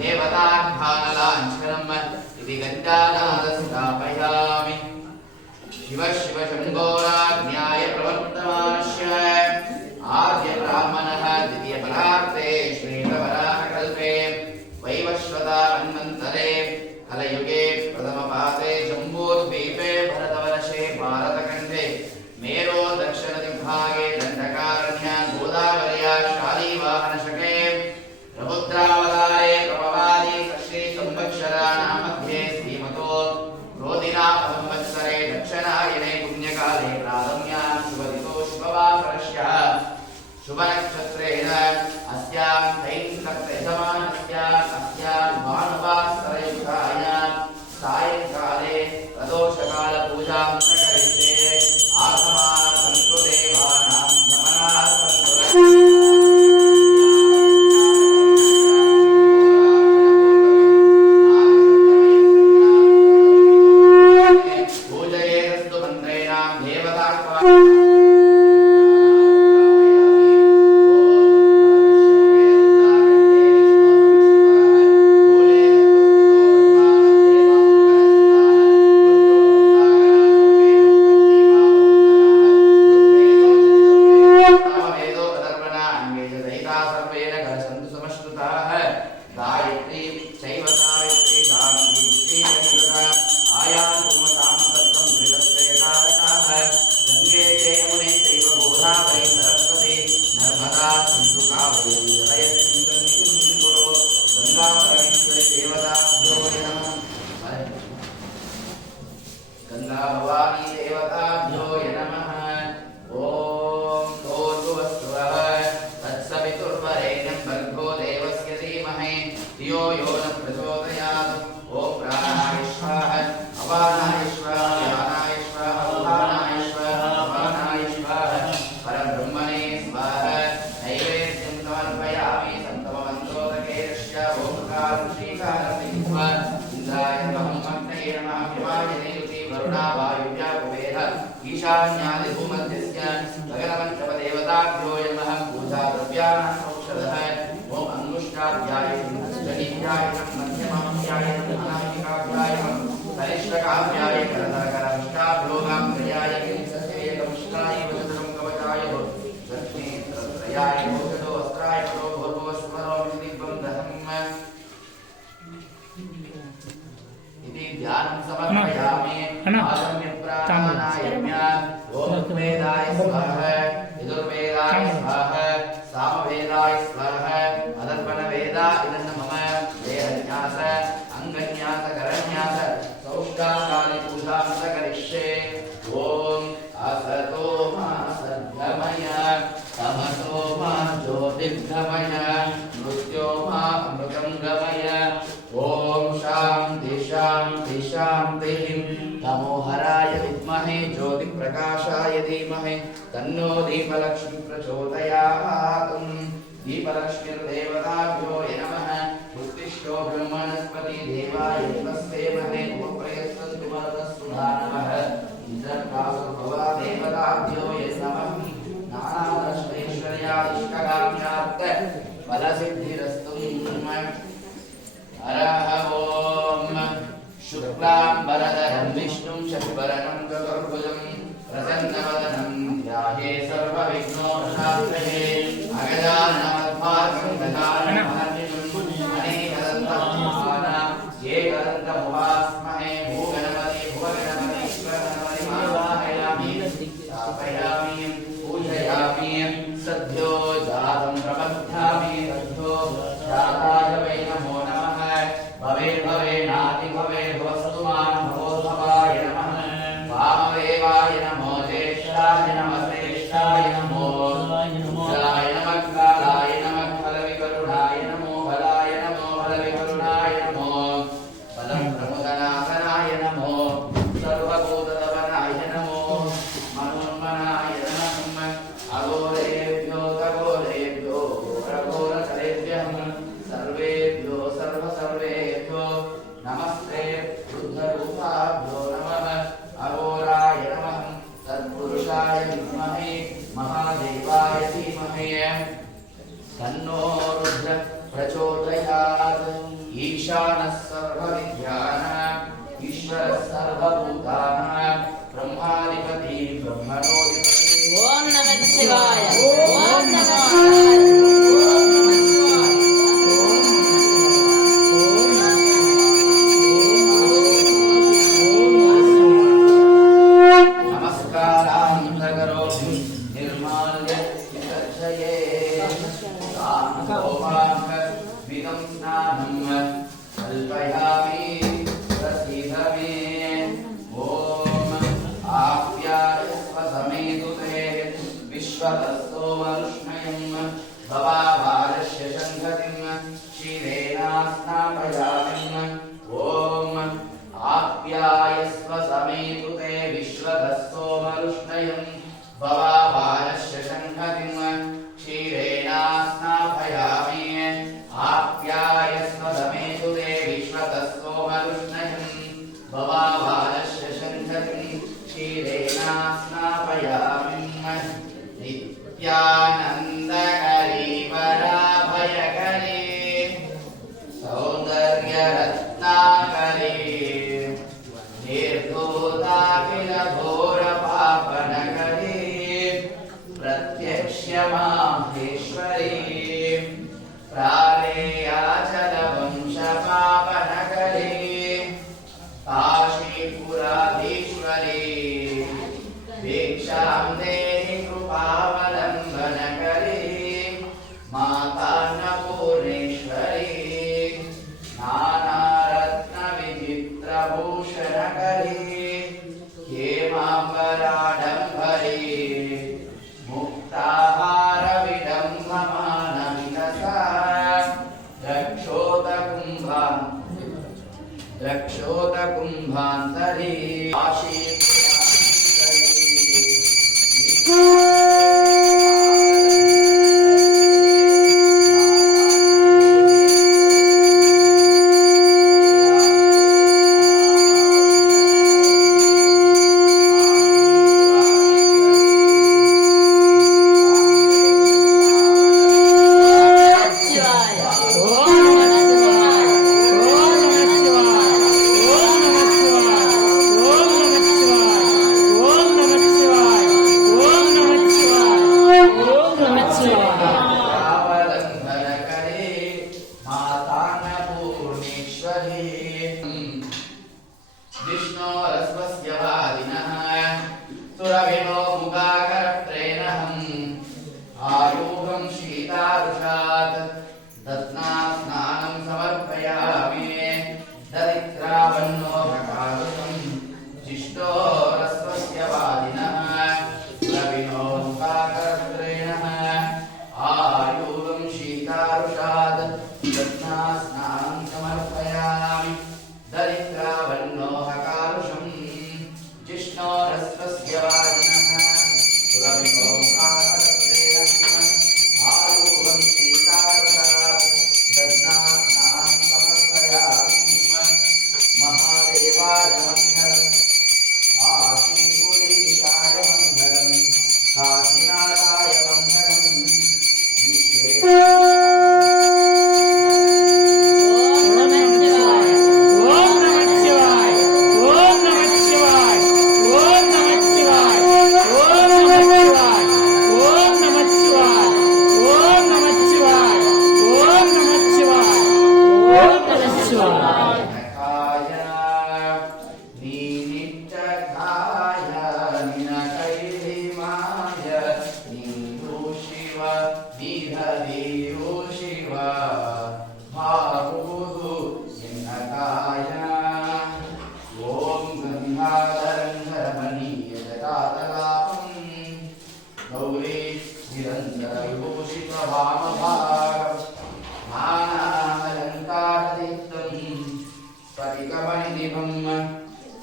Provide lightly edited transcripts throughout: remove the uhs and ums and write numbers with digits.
देवताघ्रानलाञ्छनम् इति गङ्गानादस्थापयामि। शिव शिव शम्भोराज्ञाय प्रवर्तमानस्य आद्यब्राह्मणः द्वितीयपरार्थे श्वेतवराहकल्पे वैवस्वतामन्वन्तरे कलयुगे प्रथमपादे जम्बूद्वीपे भरतवर्षे भारतखण्डे मेरो दक्षिणदिग्भागे दण्डकारण्य गोदावर्या शालीवाहनशके प्रबुद्रावतारे प्रभवादि षष्ठी संवत्सराणामध्ये श्रीमतो रोदिनामसंवत्सरे दक्षिणायने पुण्यकाले प्रारम्यां शुभदितो शुभवासरस्य शुभनक्षत्रेण अस्यां अस्यां भानुवासरयुक्तायां सायंकाले प्रदोषकालपूजां करिष्ये। आगमार्थं देवानां गमनार्थं पूजयेस्तु मन्त्रेणां देवता गंगा भवानी देवताभ्यो नमः। ओम तोर्भुवस्सुवः तत्सवितुर्वरेण्यं भर्गो देवस्य धीमहि धियो यो न प्रचोदयात्। ओम प्राणाय स्वाहा अपानाय स्वाहा व्यानाय स्वाहा उदानाय स्वाहा अपानाय स्वाहा परब्रह्मणे स्वाहा। नैवेद्यं समर्पयामि सन्तममन्त्रोदकेरस्य ओंकार श्रीकारसिंह इंद्राय नमः मग्नये नमः शिवाय वरुणावायुव्या कुबेर ईशान्यादि भूमध्यस्य गगनपञ्चमदेवताभ्यो नमः। पूजाद्रव्याणाम् औषधः ओम अंगुष्ठाध्याय जनिध्याय मध्यमाध्याय अनामिकाध्याय कनिष्ठकाध्याय करतरकरमिष्टाभ्योगां त्रयाय किंसस्येकमिष्टाय वज्रं कवचाय लक्ष्मीत्रयाय भूषणो वस्त्राय परो भूर्भुवः स्मरो दिव्यं दहम् इति ध्यानं समर्पयामि। आगम्य प्राणायाम्य ओम वेदाय स्वाहा यजुर्वेदाय स्वाहा सामवेदाय स्वाहा अदर्पण वेदा इदं मम देहन्यास अंगन्यास करन्यास सौष्ठाकाले पूजां करिष्ये। ओम असतो मा सद्गमय तमसो मा ज्योतिर्गमय मृत्यो मा अमृतं गमय। ओम शांति शांति शांति। नमोहराय विद्महे ज्योतिप्रकाशाय धीमहि तन्नो दीपलक्ष्मी प्रचोदयात्। दीपलक्ष्मीर्देवताभ्यो नमः। उत्तिष्ठो ब्रह्मणस्पति देवाय नमस्तेमहे उपप्रयच्छन्तु मरुतस्तु दानवः। इंद्रकासुरभवा देवताभ्यो नमः। नानादर्शनैश्वर्यादिष्टकाम्यार्थ फलसिद्धिरस्तु। हरः ओम शुक्लांबरधरं विष्णुं शशिवर्णं चतुर्भुजं प्रसन्नवदनं ध्याये सर्वविघ्नोपशान्तये। अगजाननमद्भासं गजाननमहर्निशं अनेकदन्तमहान् एकदन्तमुपास्महे। भूगणपति भुवगणपति ईश्वरगणपतिमावाहयामि स्थापयामि पूजयामि। सद्यो जातं प्रबध्यामि सद्यो जाताय वै नमो नमः। भवे भवेनाति भवे भवस्तु मां भवोद्भवाय नमः। वामदेवाय नमो ज्येष्ठाय नमः श्रेष्ठाय नमो जलाय नमः कालाय नमः फलविकरुणाय नमो बलाय नमो फलविकरुणाय नमो फलं प्रमुख ईशानस्तद्विश्वतश्चात् ईशानः सर्वविद्यानाम् ईश्वरः सर्वभूतानां ब्रह्माधिपति ब्रह्मणोऽधिपति। ओम नमः शिवाय। ओम नमः शिवाय। आप्यायस्व समेतु ते विश्वतस्तोमरुष्णयम् भवावारस्य शङ्खतिम् क्षीरेण स्नापयामि। आप्यायस्व समेतु ते विश्वतस्तोमरुष्णयम् भवावारस्य शङ्खतिम् क्षीरेण स्नापयामि। नित्यानन्दकरी वराभयकरी सौन्दर्यरत्नाकरी निर्धूताखिल घोरपापनकरी प्रत्यक्ष्यमाहेश्वरी प्रालेयाचलवंशपापनकरी काशीपुराधीश्वरी भिक्षां देहि कृपावलम्बनकरी मातान्नपूर्णेश्वरी नानारत्नविचित्रभूषणकरी हेमाम्बराडम्बरी मुक्ताहारविडम्बमानविलसा रक्षोतकुम्भान्तरी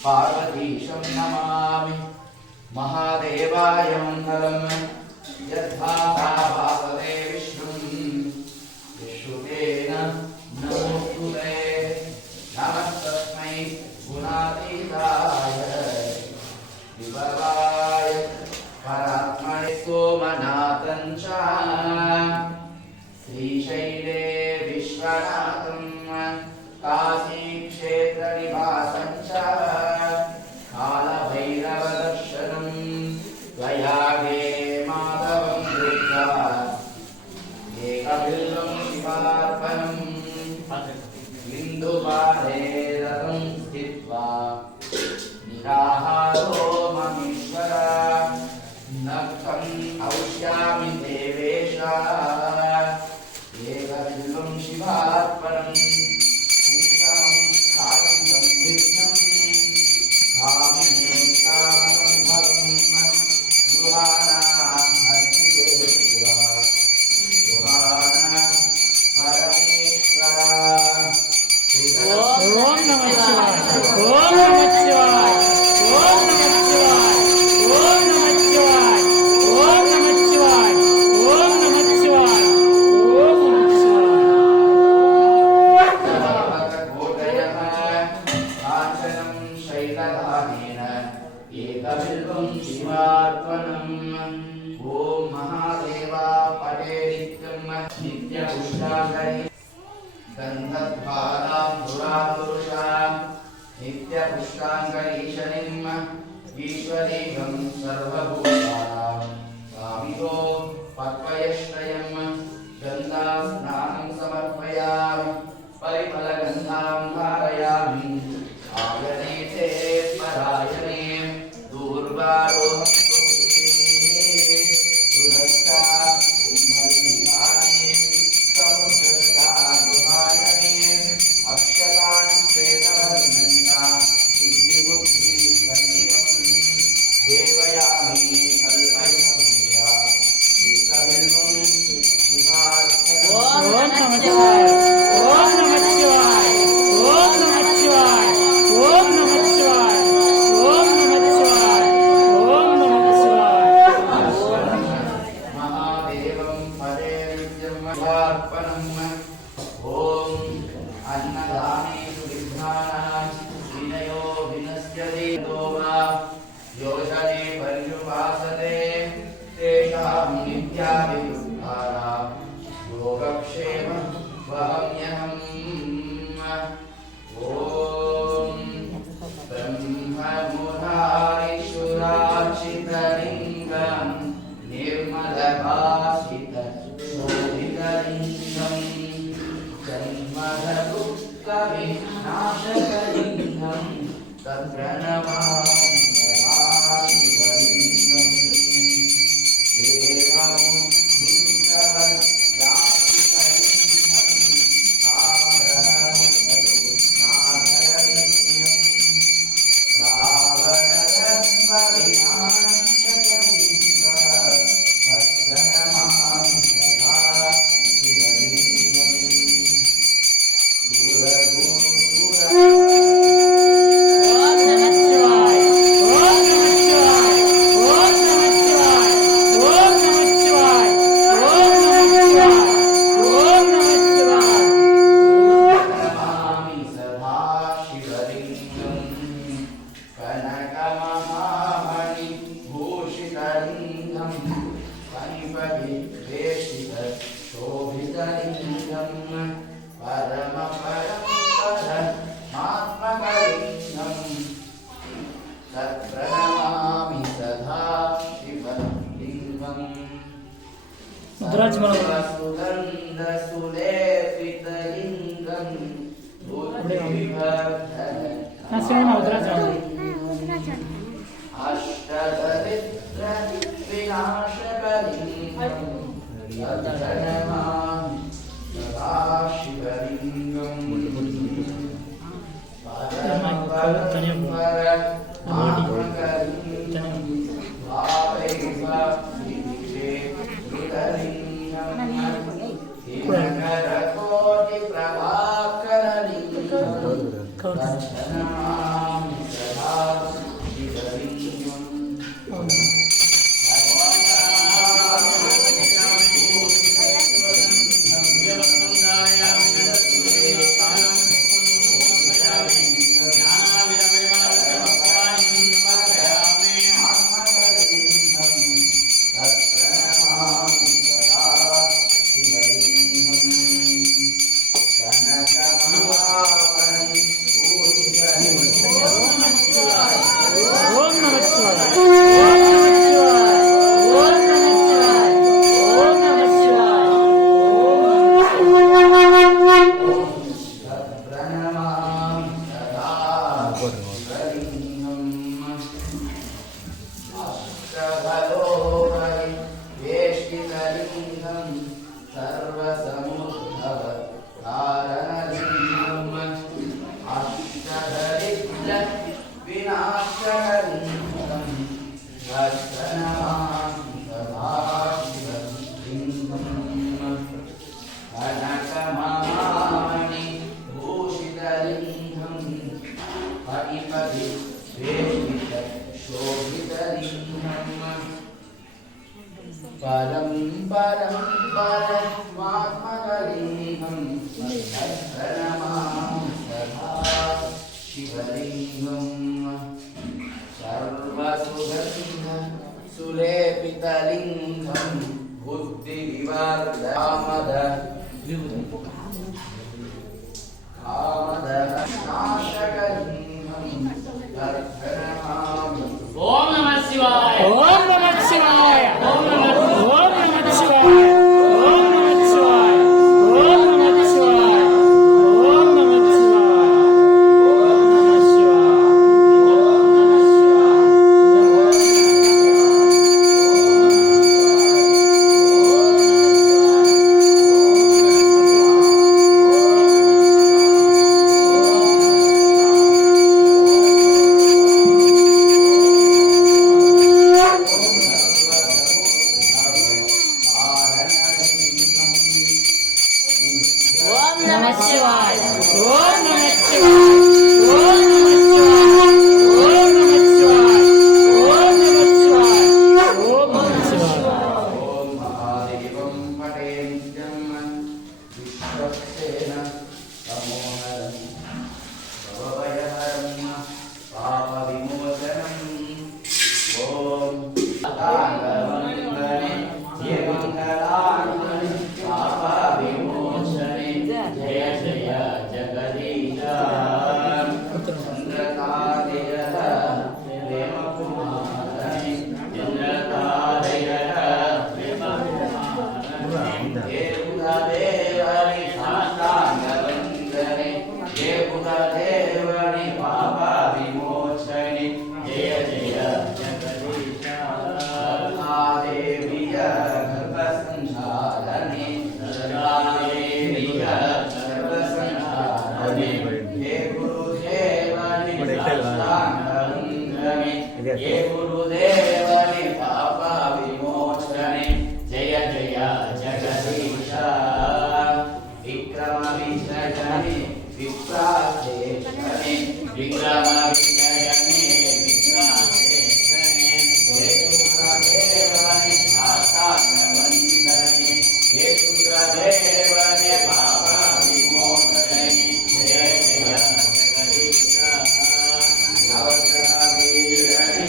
पार्वतीशं नमामि महादेवाय मङ्गलम् यद्भासा भासते विष्णुं विश्रुतेन नमोस्तुते नमस्तस्मै गुणातीताय विभवाय परात्मने सोमनाथं च श्रीशैले विश्वनाथं काशीक्षेत्रनिवासं च कालभैरवदर्शनं त्वयागे माधवं दृष्ट्वा एकबिल्वं शिवार्पणम् बिन्दुपारे रतं स्थित्वा निराहारो ममीश्वर नक्तम् औष्यामि देवेश एकबिल्वं शिवार्पणम् उत्तमं कालं संविघ्नं कामिने कामसम्भवं गृहाणाम् अर्पिते शिवा गृहाण परमेश्वर ओम नमः शिवाय ओम नमः शिवाय ओम नमः शिवाय ओम नमः शिवाय ओम नमः शिवाय ओम नमः शिवाय ओम नमः भगवद्गोटयः काञ्चनं शैलधानेन एकबिल्वं शिवार्पणम् ॐ महादेवा पटे नित्यपुष्टाकरी गन्धद्वाराम्बुरापुरुषा नित्यपुष्टाङ्गरीशनिम् ईश्वरीगं सर्वभूतानां स्वामितो पक्वयश्रयम् गन्धास्नानं समर्पयामि परिमलगन्धां धारयामि आयने ते परायणे दूर्वारोहं सुदष्टा कुम्भलिकानि समुद्रष्टा गुहायने अक्षतानि श्वेतवर्णन्ता सिद्धिबुद्धि सन्निधं देवयामि कल्पयिता एकबिल्वं शिवार्पणम् ओम नमः शिवाय ओम नमः शिवाय ओम नमः शिवाय ओम नमः शिवाय ओम नमः शिवाय ओम नमः शिवाय महादेवं परे नित्यं शिवार्पणम् ॐ अन्नदानेषु विघ्नानां विनयो विनश्यति वा योषणे पर्युपासते तेषां नित्याभियुक्तानां योगक्षेमं वहम्यहम् ॐ ब्रह्ममुरारिषुरार्चितलिङ्गं निर्मलभासितशोभितलिङ्गं जन्मदुःखविनाशकलिङ्गं तत्प्रणमामि सदा शिवलिङ्गम् ओम नमः शिवाय ओम नमः शिवाय ओम नमः शिवाय ओम नमः शिवाय ओम नमः शिवाय ओम नमः शिवाय नमामि सदा शिवलिङ्गं कनकमहामणिभूषितलिङ्गं फणिपविभेषितशोभितलिङ्गं परमपरमात्मकलिङ्गं तत्प्रणमामि सदा शिवलिङ्गम् सुगन्धसुलेपितलिङ्गं अष्टदरिद्रविनाशकलिङ्गं तत्प्रणमामि सदा शिवलिङ्गम् परमपरमात्मकलिङ्गं दर्शनामि सदा शिवलिङ्गम् विनाशकलिङ्गं दर्शनमामि सदा शिवलिङ्गम् कनकमहामणि भूषितलिङ्गं हरिपदि शोभितलिङ्गम् परं परमात्मकलिङ्गं दर्शनमामि सदा शिवलिङ्गम् सर्वसुगन्ध सुलेपितलिङ्गं बुद्धिविवर्धकामद कामदनाशकलिङ्गं दर्शनमामि ओम नमः शिवाय ओम नमः शिवाय ओम नमः शिवाय ओम नमः शिवाय ओम नमः शिवाय ओम नमः शिवाय ओम नमः शिवाय ओम नमः शिवाय ओम नमः शिवाय ओम नमः शिवाय ओम नमः शिवाय ॐ महादेवं पटे नित्यं विश्वक्सेन तमोहरं भवभयहरं पापविमोचनम् ॐ ताङ्गवन्दने जयमङ्गलाङ्गने पापविमोचने जय जय जगदीश चन्द्रतारयः प्रेमकुमारने चन्द्रतारयः हे बुधदेवनि साष्टाङ्गवन्दने हे बुधदेवनि पापविमोचने जय जय जगदीश देवीय गर्भसंसारणे देवीय गर्भसंसारणे हे गुरुदेवनि साष्टाङ्गवन्दने हे गुरुदेवनि पापविमोचने जय जय जगदीश विक्रमविजयने विप्राशेषणे विक्रमविजयने विप्राशेषणे हे रुद्रदेवने साष्टाङ्गवन्दने हे रुद्रदेवने पापविमोचने जय जय जगदीश नवग्रहवीरने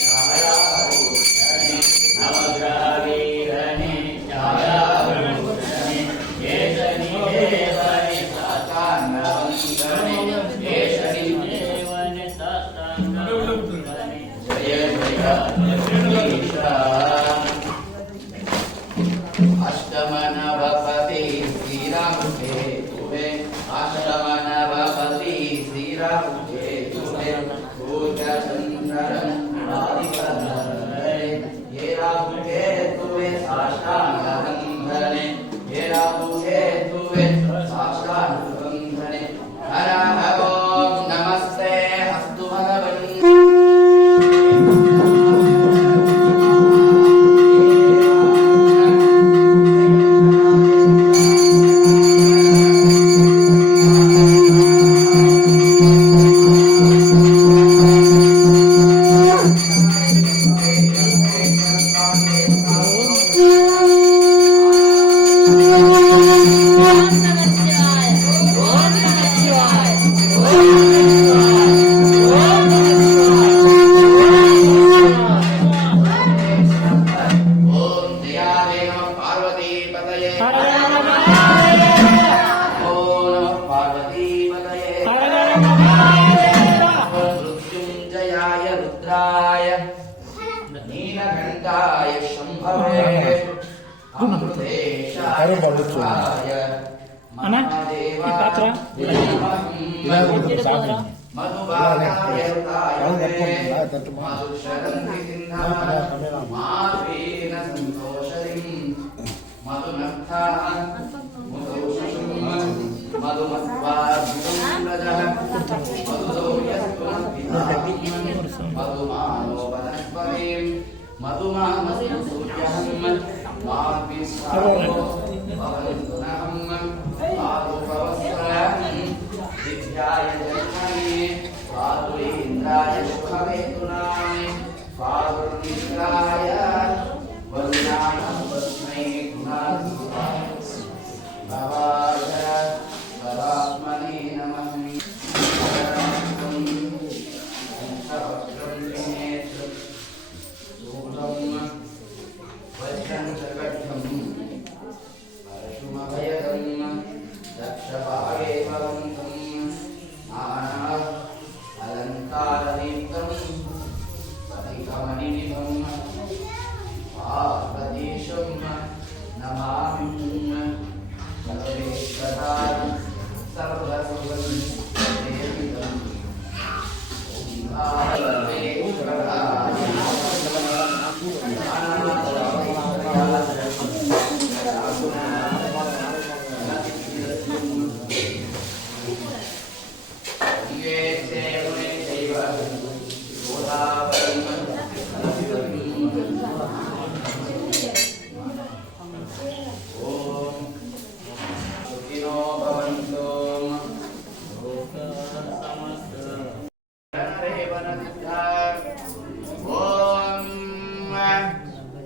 छायाभूषणे नवग्रहवीरने छायाभूषणे हे शनिदेवने साष्टाङ्गवन्दने हे शनिदेवने साष्टाङ्गवन्दने जय जय जगदीश अष्टमनवपति श्रीरामुखे तुवे अष्टमनवपति श्रीरामुखे तुवे भूतचन्द्रं आदिकन्दरे हे रामुखे तुवे साष्टाङ्गवन्दने हे रामुखे तुवे साष्टाङ्गवन्दने हर ॐ नमस्ते अस्तु भगवन् रुद्राय नीलकण्ठाय शम्भवे अमृतेशाय అన్న ఈ పాత్ర మధుబాలాయ మధుశరంతి మాధీన సంతోషరిం మధునర్థాన్ మధుషుం మధుమత్వాద్భుతం రజః మధుదో యస్వం मधुमामस्तु सूर्यहं माद्विस्वाहो भवन्तुनहं पादुकवस्त्रं विद्याय जन्मने पादु इन्द्राय शुभवेतुनाय पादुर्निद्राय वरुणाय तस्मै भवाय परात्मने नमः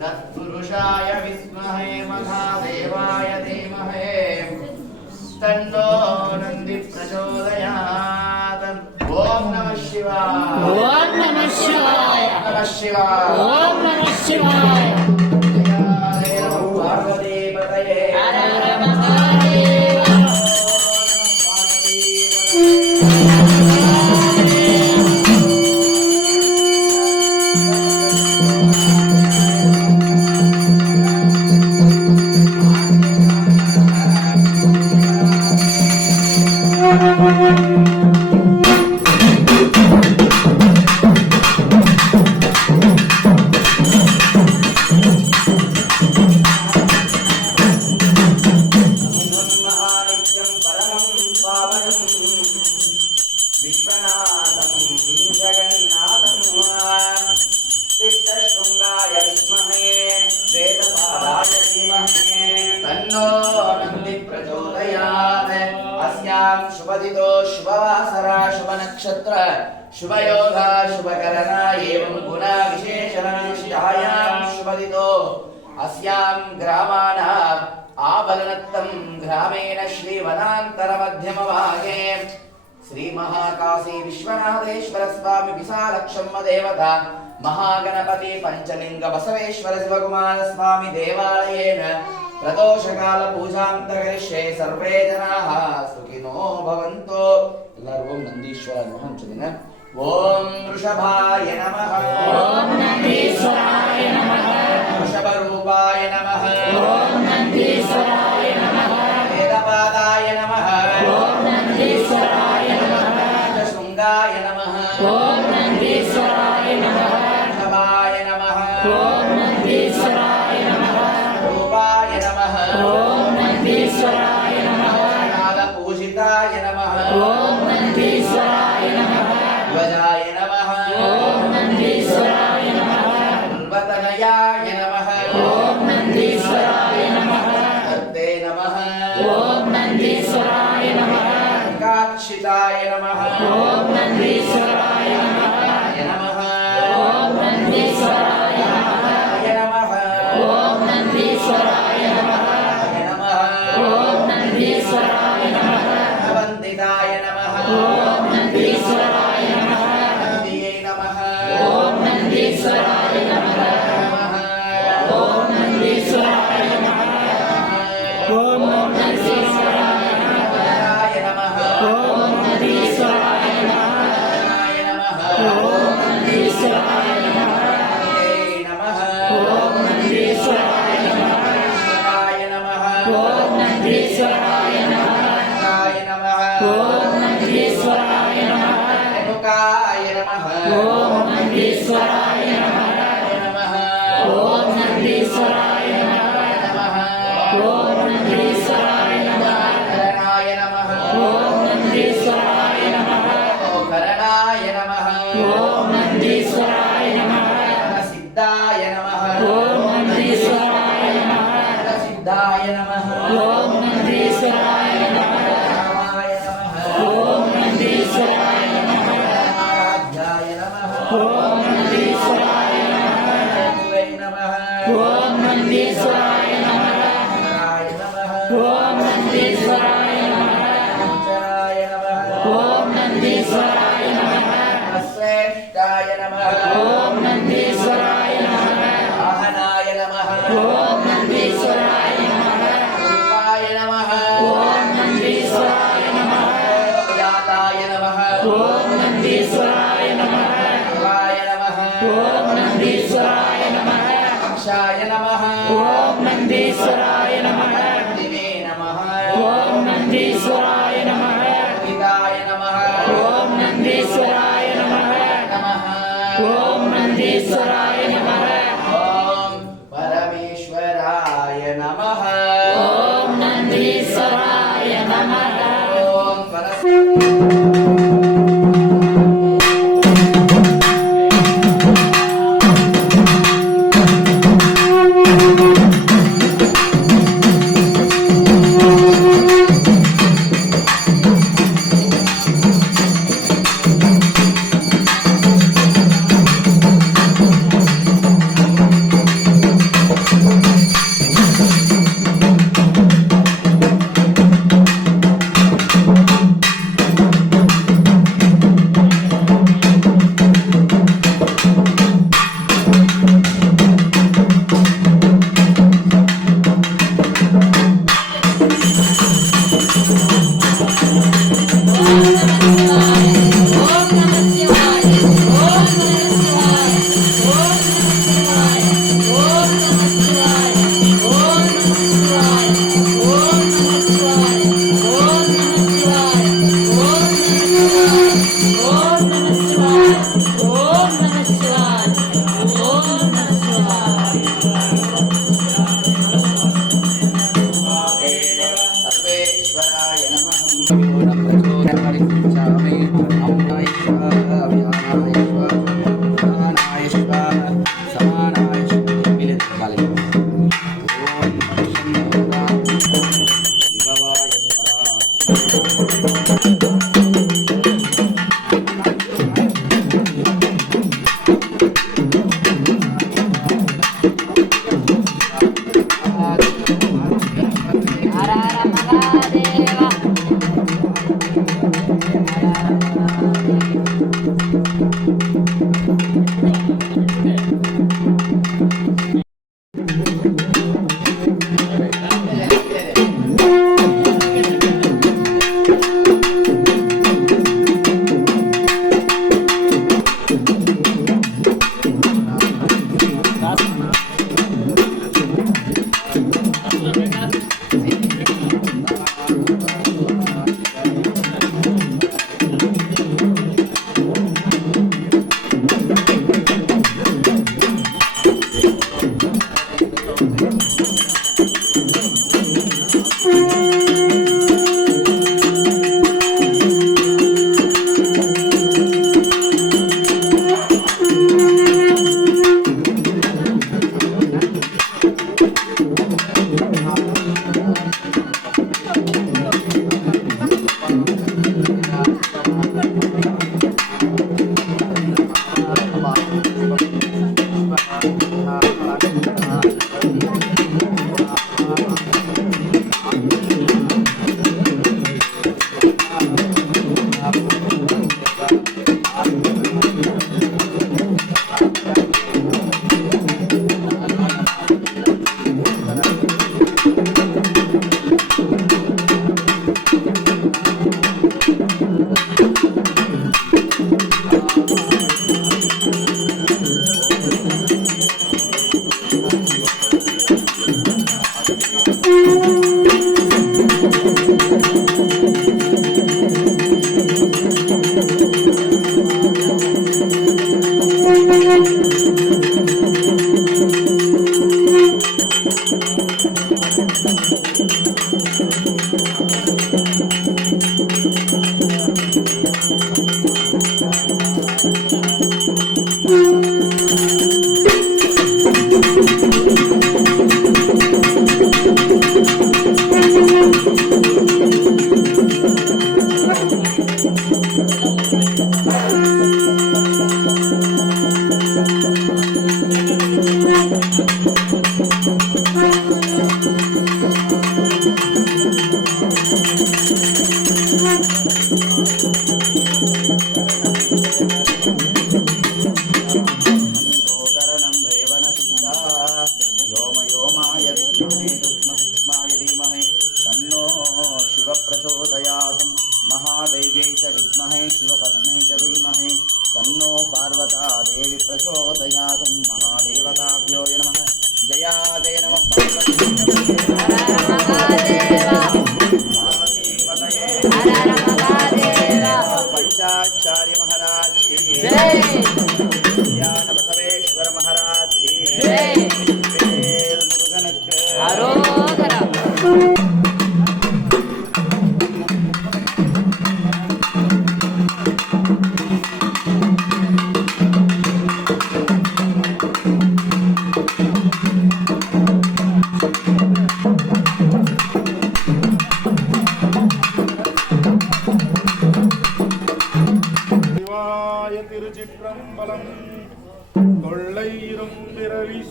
तत्पुरुषाय विद्महे महादेवाय धीमहि तन्नो नन्दी प्रचोदयात्। ओम नमः शिवाय। ओम नमः शिवाय। नमः शिवाय। ओम नमः शिवाय। पार्वती पतये हर हर महादेव। शुभदितो शुभवासरा शुभनक्षत्र शुभयोगा शुभकरणा एवं गुणा विशेषणानुष्ठायां शुभदितो अस्यां ग्रामाणाम् आबलनत्तं ग्रामेण श्रीवनान्तरमध्यमभागे श्री महाकाशी विश्वनाथेश्वर स्वामी विशालक्षम्म देवता महागणपति पंचलिंग बसवेश्वर शिवकुमार स्वामी देवालयेन प्रदोषकाल पूजान्तरिष्ये सर्वे जनाः सुखिनो भवन्तु। ಎಲ್ಲರೂ ಓಂ ನಂದೀಶ್ವರ ನಮಃ ಅಂಚದಿನ ಓಂ ವೃಷಭಾಯ ನಮಃ ओम नंदीश्वराय नमः। ವೃಷಭರೂಪಾಯ ನಮಃ ओम नंदीश्वराय नमः। ವೇದಪಾದಾಯ ನಮಃ ओम नंदीश्वराय नमः। ಶೃಂಗಾಯ ನಮಃ ओम नंदीश्वराय नमः। ವೃಷಭಾಯ ನಮಃ ओम नंदीश्वराय नमः। ರೂಪಾಯ ನಮಃ ओम नंदीश्वराय नमः। कालपूजिताय नमः ओम नंदीश्वराय नमः। ध्वजाय नमः ओम नंदीश्वराय नमः। वतनयाय नमः ओम नंदीश्वराय नमः। तत्ते नमः ओम नंदीश्वराय नमः। काक्षिताय नमः ओम नंदीश्वराय नमः। नमः ओम नंदीश्वराय नमः। नमः ओम नंदीश्वराय नमः। नमः ओम नंदीश्वराय नमः। वन्दिताय नमः ओम नंदीश्वराय नमः। नन्दिये नमः ओम नंदीश्वराय नमः। नमः ओम नंदीश्वराय नमः। ओम नंदीश्वराय नमः। नमः ओम नंदीश्वराय नमः। नमः ओम नंदीश्वराय नमः। नमः ओम नंदीश्वराय नमः। नमः ओम नंदीश्वराय नमः। नमः ओम नंदीश्वराय नमः। रेणुकाय नमः ओम नंदीश्वराय नमः। नमः ओम नंदीश्वराय नमः। नमः ओम नंदीश्वराय नमः। करणाय नमः ओम नंदीश्वराय नमः। करणाय नमः ओम नंदीश्वराय नमः। सिद्धाय नमः ಓಂ ನಂದೀಶ್ವರಾಯ ನಮಃ ಪಂಚರಾಯ ನಮಃ ಓಂ ನಂದೀಶ್ವರಾಯ ನಮಃ ಶ್ರೇಷ್ಠಾಯ ನಮಃ ಓಂ ನಂದೀಶ್ವರಾಯ ನಮಃ ವಾಹನಾಯ ನಮಃ ಓಂ ನಂದೀಶ್ವರಾಯ ನಮಃ ರೂಪಾಯ ನಮಃ ಓಂ ನಂದೀಶ್ವರಾಯ ನಮಃ ಜಾತಾಯ ನಮಃ ಓಂ ನಂದೀಶ್ವರಾಯ ನಮಃ ಶಿವಾಯ ನಮಃ ಓಂ ನಂದೀಶ್ವರಾಯ ನಮಃ ಅಕ್ಷಾಯ ನಮಃ ಓಂ ನಂದೀಶ್ವರಾಯ ನಮಃ ದಿನೇ ನಮಃ ಓಂ ನಂದೀಶ್ವರಾಯ ನಮಃ ಪಿತಾಯ ನಮಃ ಓಂ ನಂದೀಶ್ವರಾಯ ನಮಃ ನಮಃ ಓಂ ನಂದೀಶ್ವರಾಯ ನಮಃ ಓಂ ಪರಮೇಶ್ವರಾಯ ನಮಃ ಓಂ ನಂದೀಶ್ವರಾಯ ನಮಃ ಓಂ ಸರಸ್ವತಿ ಸರ್ವೇಶ್ವರಾಯ ನಮಃ विद्महे शिवपत्नी च धीमहि तन्नो पार्वता देवी प्रचोदयात् महादेवताभ्यो नमः जया जय नमः पार्वतीपतये पंचाचार्य महाराज की जय ज्ञान बसवेश्वर महाराज की जय मुरुगन आरोगरा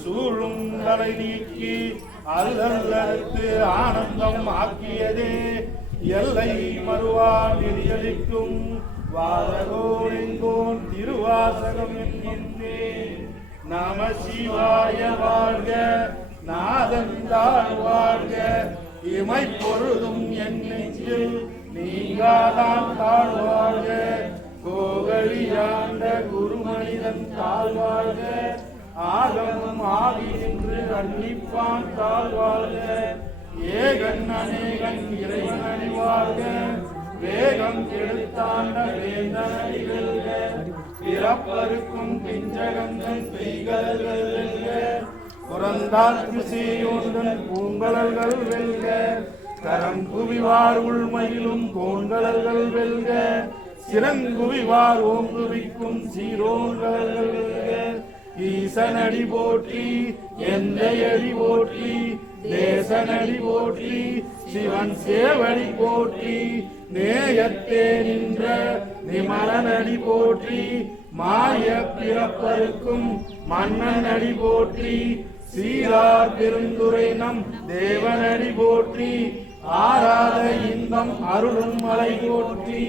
சூழும் தலை நீக்கி அல்லல்லறுத்து ஆனந்தம் ஆக்கியதே எல்லை மறுவா நெறியளிக்கும் வாதகோடெங்கோன் திருவாசகம் என்கின்றே. நம சிவாய வாழ்க நாதந்தாள் வாழ்க இமை பொழுதும் என் நெஞ்சில் நீங்காதான் தாழ்வாழ்க கோகலியாண்ட குருமனிதன் தாழ்வாழ்க ஆகமும் ஆகி நின்று அன்னிப்பான் தாழ்வாழ்க ஏகன் அநேகன் இறைவன் அணிவாழ்க வேகம் கெடுத்தாண்ட வேந்தனடி வெல்க பிறப்பருக்கும் பிஞ்சகங்கள் பெய்கல்கள் வெல்க புறந்தால் திசையோன்றன் பூங்கலல்கள் வெல்க கரம் குவிவார் உள்மயிலும் கோண்கலல்கள் வெல்க சிறங்குவிவார் ஓங்குவிக்கும் சீரோன்கலல்கள் வெல்க ஈசனடி போற்றி எந்தையடி போற்றி தேசனடி போற்றி சிவன் சேவடி போற்றி நேயத்தே நின்ற நிமலனடி போற்றி மாய பிறப்பருக்கும் மன்னனடி போற்றி சீரார் பெருந்துரை நம் தேவனடி போற்றி ஆராத இன்பம் அருளும் மலை போற்றி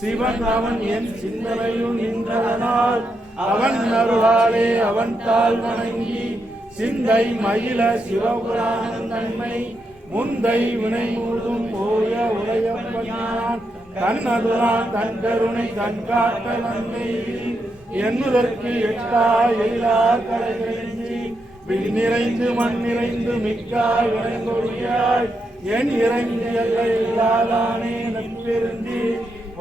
சிவன் அவன் என் சிந்தனையுள் நின்றதனால் அவன் அருளாலே அவன் தாழ் வணங்கி சிந்தை மயில சிவபுராணன் தன்மை முந்தை வினை முழுதும் போய உரையப்பனான் தன்னதுரான் தன் கருணை கண்காட்ட நன்மை என்னுதற்கு எட்டா எழிலா கலைகளின்றி வில் நிறைந்து மண் நிறைந்து மிக்காய் விளைந்தொழியாய் என் இறங்கி எல்லையில்லாதானே நம்பிருந்தி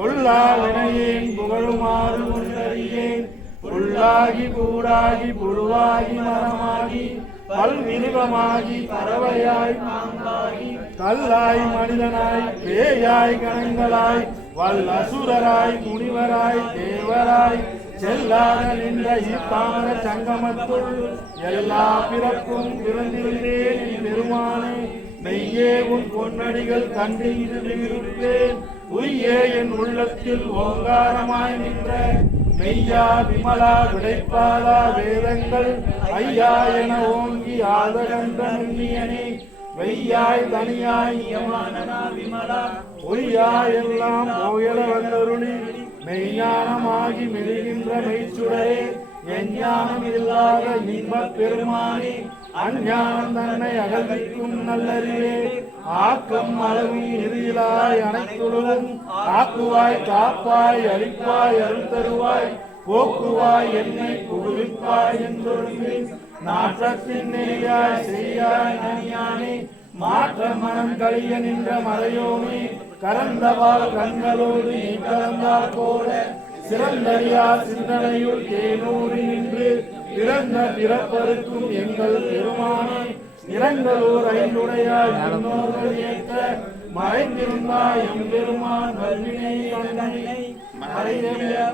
உள்ளா வினையேன் புகழுமாறு முன்னறியேன் உள்ளாகி பூடாகி புழுவாகி மரமாகி பல்விருகமாகி பறவையாய் பாம்பாகி கல்லாய் மனிதனாய் பேயாய் கணங்களாய் வல்லசுரராய் முனிவராய் தேவராய் செல்லாத நின்ற இப்பாமர சங்கமத்துள் எல்லா பிறப்பும் பிறந்திருந்தேன் பெருமானே மெய்யே உன் பொன்னடிகள் கண்டு இருப்பேன் உய்யே என் உள்ளத்தில் ஓங்காரமாய் நின்ற மெய்யா விமலா விடைப்பாலா வேதங்கள் ஐயா என ஓங்கி ஆதகன்ற நுண்ணியனே வெய்யாய் தனியாய் யமானனா விமலா பொய்யா எல்லாம் போயல வந்தருளி மெய்ஞானமாகி மெழுகின்ற மெய்ச்சுடரே எஞ்ஞானம் இல்லாத இன்பப் பெருமானே அஞ்ஞானம் தன்னை அகழ்விக்கும் நல்லறிவே ஆக்கம் அளவு இறுதியிலாய் அனைத்துலகும் ஆக்குவாய் காப்பாய் அளிப்பாய் அருள் தருவாய் போக்குவாய் என்னை புகுவிப்பாய் என்றொழுங்கி நாற்றத்தின் நெறியாய் செய்யாய் நனியானே மாற்ற மனம் கழிய நின்ற மறையோனே கரந்தவால் கண்களோடு நீ கலந்தால் போல சிறந்தறியா சிந்தனையுள் தேனூறி நின்று பிறந்த பிறப்பருக்கும் எங்கள் பெருமானே நிறங்களோர் ஐந்துடையாய் முன்னோர்கள் ஏற்ற மறைந்திருந்தாய் எம்பெருமான் வல்வினை கண்ணனை மறைய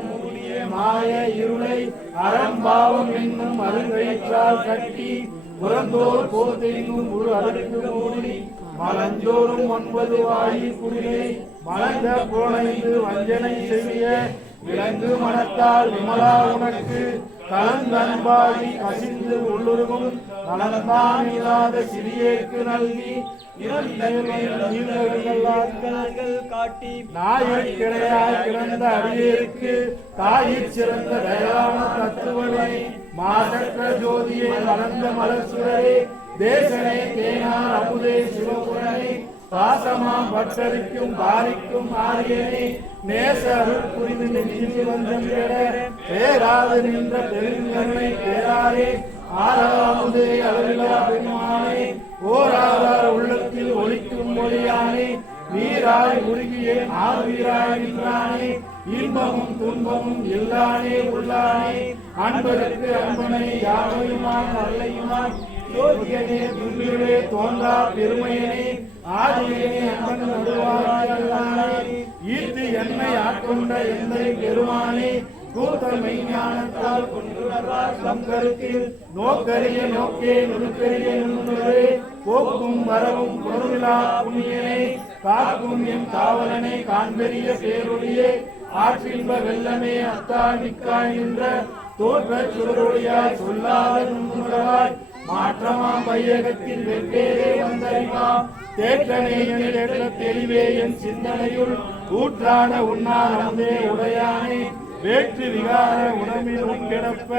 மூடிய மாய இருளை அறம்பாவம் என்னும் அருங்கயிற்றால் கட்டி புறந்தோர் போதெங்கும் ஒரு அடுக்கு மூடி மலஞ்சோறும் 9 வாயில் குடிலை மலர்ந்த புலனைந்து வஞ்சனை செய்ய விலங்கு மனத்தால் விமலா உனக்கு கலந்தன்பாகி கசிந்து உள்ளுருகும் நலந்தான் இல்லாத சிறியேற்கு நல்கி காட்டி நாயில் கிடையாய் கிடந்த அடியேற்கு தாயிற் சிறந்த தயான தத்துவனை மாசற்ற ஜோதியை வளர்ந்த மலசுரே தேசனே தேனார் அமுதே சிவபுரனே பாசமாம் பட்டரிக்கும் பாரிக்கும் ஆரியனே நேச அருள் புரிந்து நெஞ்சில் வந்தம் பெற பேராது நின்ற பெருங்கருணை பேராரே ஆறாவது அளவிலா பெருமானே ஓராதார் உள்ளத்தில் ஒளிக்கும் மொழியானே வீராய் உருகியே ஆர்வீராய் நின்றானே இன்பமும் துன்பமும் இல்லானே உள்ளானே அன்பருக்கு அன்பனை யாவையுமான் அல்லையுமான் ஜோதியனே துன்பிலே தோன்றா பெருமையனே ஆதியனே அன்பன் நடுவாரானே ஈர்த்து என்னை ஆட்கொண்ட எந்தை பெருமானே கூத்த மெய்ஞானத்தால் கொண்டுள்ளார் தம் கருத்தில் நோக்கரிய நோக்கே நுணுக்கரிய நுண்ணுணரே போக்கும் வரவும் பொருளிலா புண்ணியனே காக்கும் என் காவலனை காண்பெரிய பேரொழியே ஆற்றின்ப வெள்ளமே அத்தா நிற்காய் நின்ற தோற்ற சுடரொழியாய் சொல்லாத நுண்ணுணராய் மாற்றமாம் வையகத்தின் வெவ்வேறே வந்தறிவாம் தேற்றனே என்ற தெளிவே என் சிந்தனையுள் ஊற்றான உண்ணானந்தே உடையானே வேற்று விகார உடம்பிலும் கிடப்ப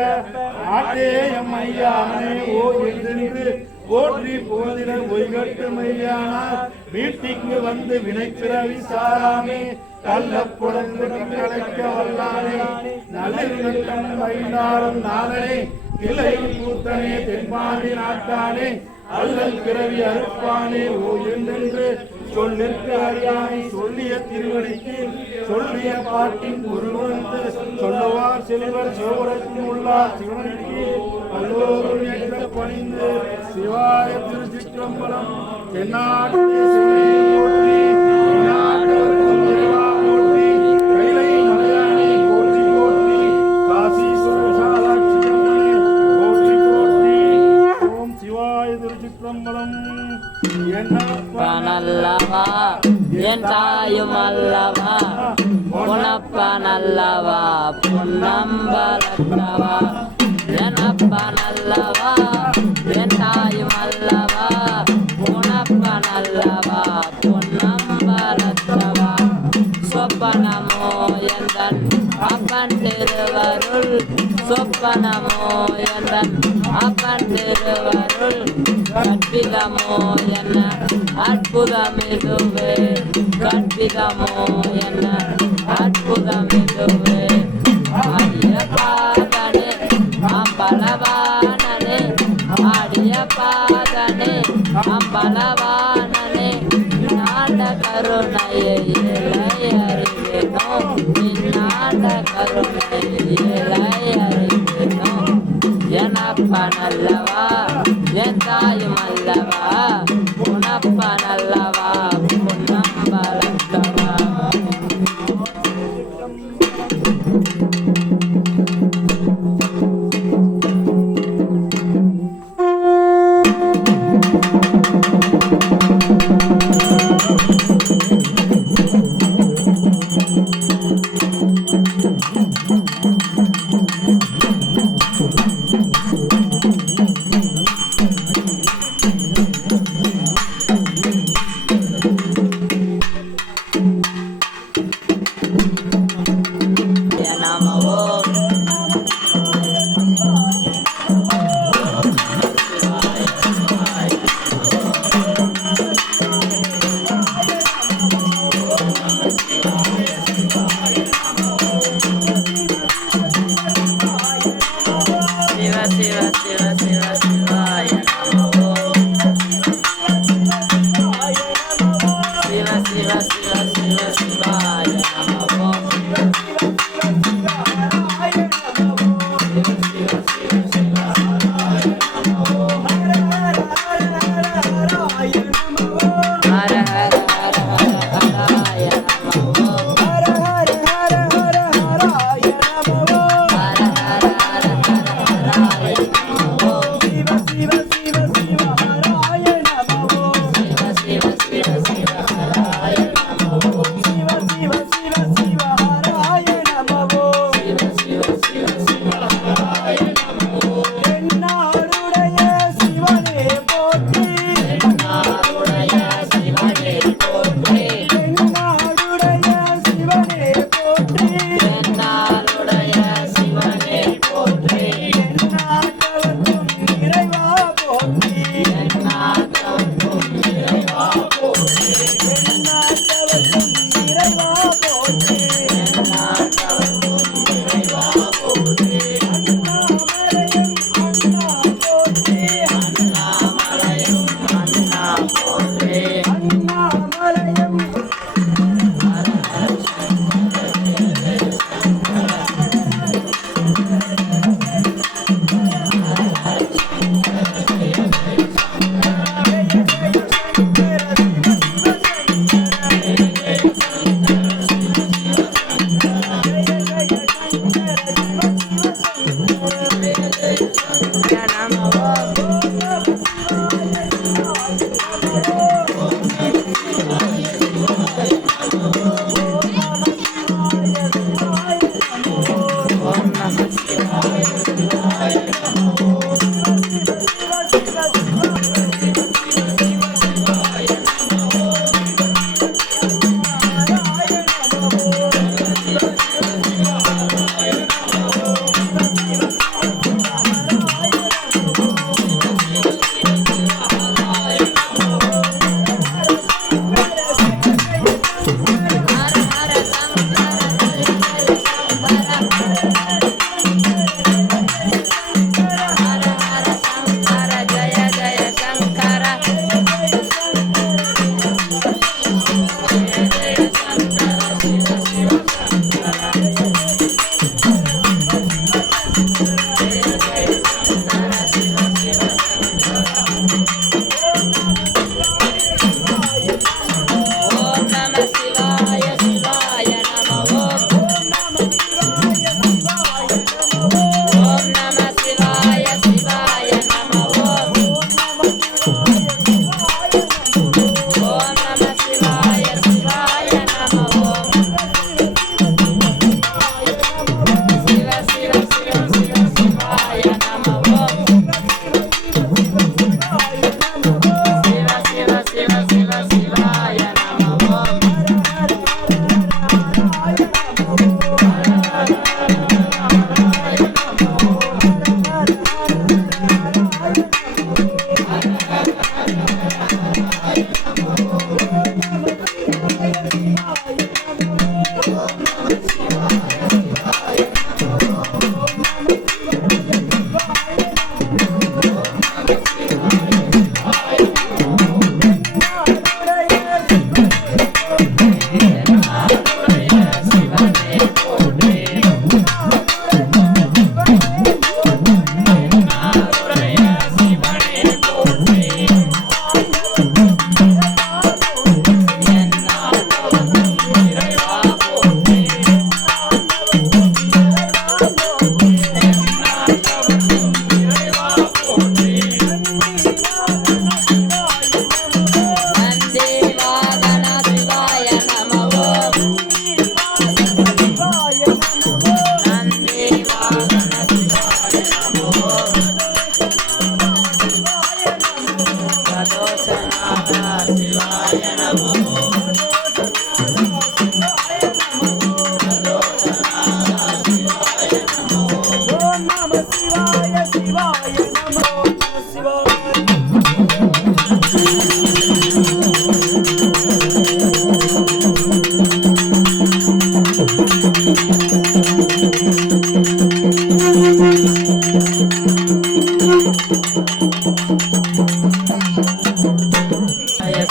ஆட்டே எம் ஐயானே ஓ என்று போற்றி போதிட ஒய்கட்டு மையானார் வீட்டிற்கு வந்து வினைப்பிறவி சாராமே கள்ள புலந்து கலைக்க வல்லானே நல்லிருந்தம் வைந்தாலும் நாதனே கிளையில் கூத்தனே தென்பாண்டி நாட்டானே அல்லல் பிறவி அறுப்பானே ஓ என்று சொல்லிற்கு அறியானை சொல்லிய திருவடிக்கு சொல்லிய பாட்டின் ஒருவந்து சொல்லுவார் செல்வர் சிவபுரத்தின் உள்ளார் சிவனுக்கு அல்லோரும் ஏற்ற பணிந்து சிவாய திருச்சிற்றம்பலம் தென்னாட்டு சிவனை போற்றி நாட்டவர்க்கும் இறைவா போற்றி கைலை மலையானை போற்றி போற்றி காசீஸ்வர சாலாட்சியம்மனை போற்றி போற்றி ஓம் சிவாய திருச்சிற்றம்பலம் பனல்லவா என் தாயும் அல்லவா புனப்பனல்லவா புன்னம்பலத்தவா எனப்பனல்லவா என் தாயும் அல்லவா புனப்பனல்லவா புன்னம்பலத்தவா சொப்பனமோ எந்தன் அப்பன் திருவருள் சொப்பனமோ எந்தன் அப்பன் திருவருள் கற்பிதமோ என்ன அற்புதமிதுவே கற்பிதமோ என்ன அற்புதமிதுவே ஆடிய பாதனே அம்பலவானனே ஆடிய பாதனே அம்பலவானனே நாட கருணையை இலை அறிவேனோ நாட கருணையை இலை அறிவேனோ எனப்பனல்லவா என் தாயும் அல்லவா புனப்பனல்லவா புன்னம்பலத்தவா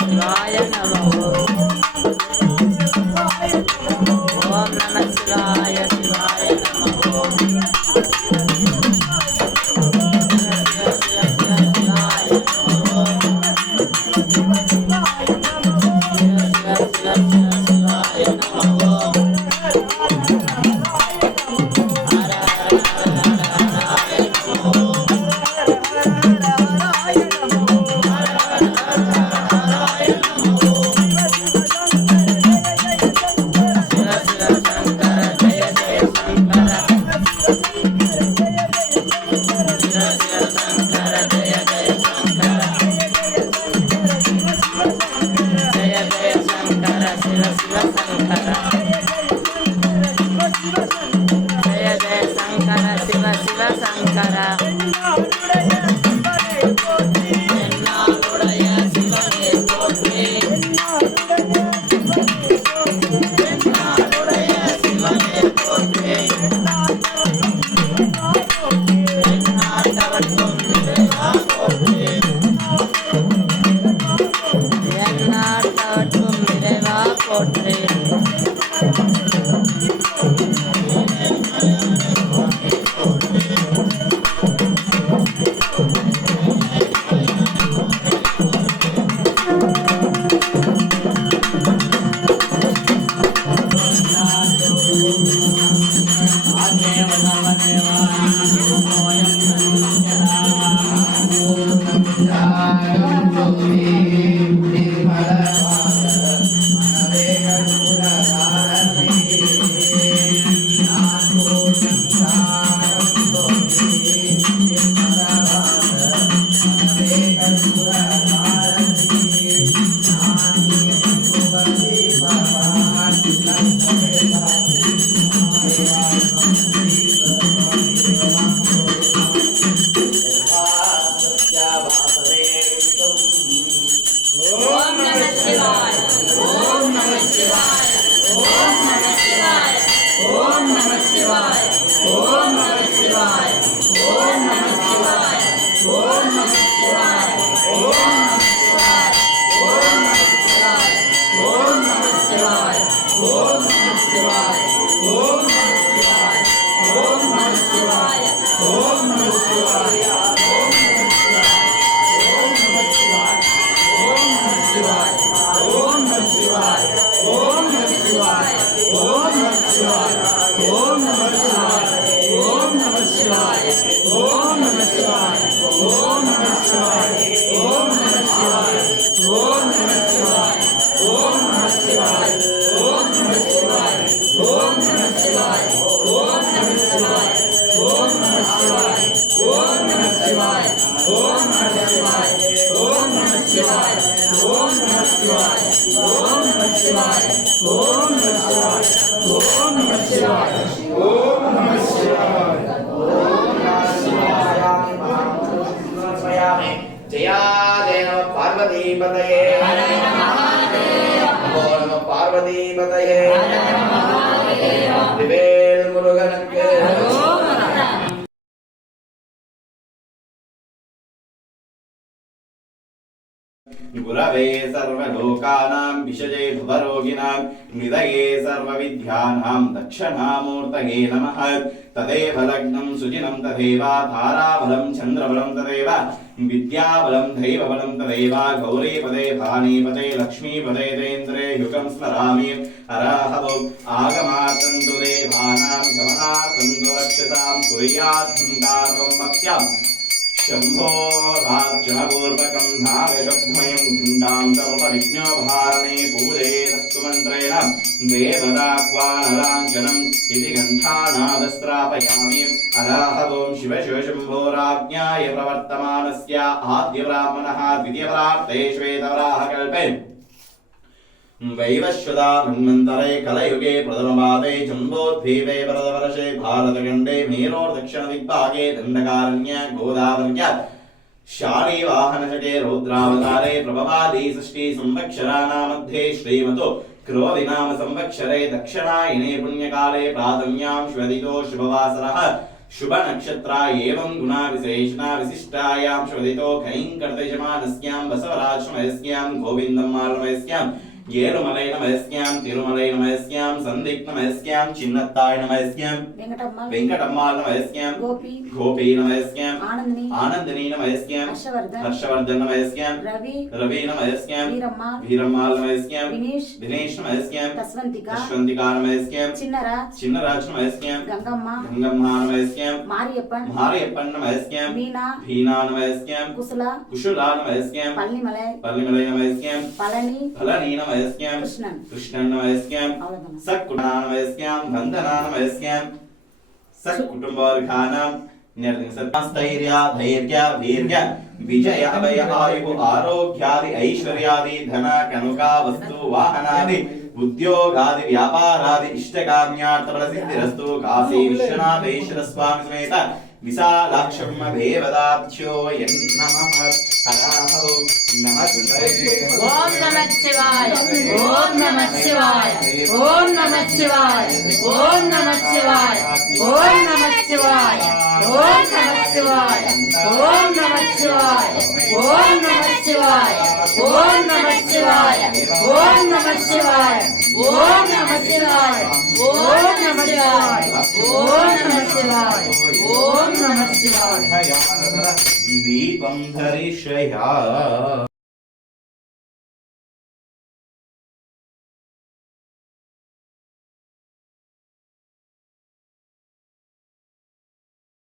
शिवाय नमः। ओम नमः शिवाय शिवाय नमः। गुरवे सर्वलोकानां विषये भवरोगिणां हृदये सर्वविद्यानां दक्षिणामूर्तये नमः। तदेव लग्नं सुजिनं तदेव ताराबलं चन्द्रबलं तदेव विद्याबलं दैवबलं तदेव गौरीपदे भानीपदे लक्ष्मीपदे तेन्द्रे युगं स्मरामि। अराहवो आगमार्तं तु देवानां गमनार्तं तु रक्षसां कुर्याद्धं कार्वं मत्स्यम् शंभो राजपूर्वकं नागशब्दमयं घण्टां सर्वविघ्नोपहारणे पूजयेदस्तु मन्त्रेण देवताह्वानलाञ्छनम् इति घण्टानादस्त्रापयामि। अराहवों शिवशिवशम्भोराज्ञाय प्रवर्तमानस्य आद्यब्राह्मणः द्वितीयपरार्थे श्वेतवराहकल्पे वैवस्वता मन्वन्तरे कलयुगे प्रथमपादे जम्बोद्वीपे भरतवर्षे भारतखण्डे मेरोर्दक्षिणदिग्भागे दण्डकारण्य गोदावर्यात् शालीवाहनशके रौद्रावतारे प्रभवादी षष्ठी संवत्सराणां मध्ये श्रीमतो क्रोधिनाम संवत्सरे दक्षिणायने पुण्यकाले प्रातम्यां श्वदितो शुभवासरः शुभ नक्षत्रा एवं गुणा विशेषणा विशिष्टायां श्वदितो कैंकर्तयजमानस्यां बसवराजमयस्यां गोविन्दमालमयस्यां येरुमलैनमयस्यां तिरुमलैनमयस्यां संदिग्नमयस्यां चिन्नत्तायनमयस्यां वेंकटम्मालमयस्यां गोपीनमयस्यां आनन्दिनीनमयस्यां हर्षवर्धनमयस्यां रवीनमयस्यां वीरम्मालमयस्यां दिनेशनमयस्यां तस्वन्तिकारमयस्यां चिन्नराजनमयस्यां गंगम्मानमयस्यां मारियप्पन्नमयस्यां भीनानमयस्यां कुशलानमयस्यां पल्लिमलैनमयस्यां फलनीनमयस्यां कृष्णन्नमयस्यां सत्कुटनानमयस्यां बन्धनानमयस्यां सत्कुटुम्बवर्गानां निर्दिशतस्थैर्य धैर्य वीर्य विजय अभय आयु आरोग्यादि ऐश्वर्यादि धन कनुका वस्तु वाहनादि उद्योगादि व्यापारादि इष्टकाम्यार्थफलसिद्धिरस्तु काशी विश्वनाथेश्वर स्वामी समेत विशालाक्षं देवताभ्यो नमः हराहो नमस्ते ओम नमः शिवाय ओम नमः शिवाय ओम नमः शिवाय ओम नमः शिवाय ओम नमः शिवाय ओम नमः शिवाय ओम नमः शिवाय ओम नमः शिवाय ओम नमः शिवाय ओम नमः शिवाय ओम नमः शिवाय ओम नमः शिवाय ओम नमः शिवाय ओम नमः शिवाय दीपं धरिष्यया।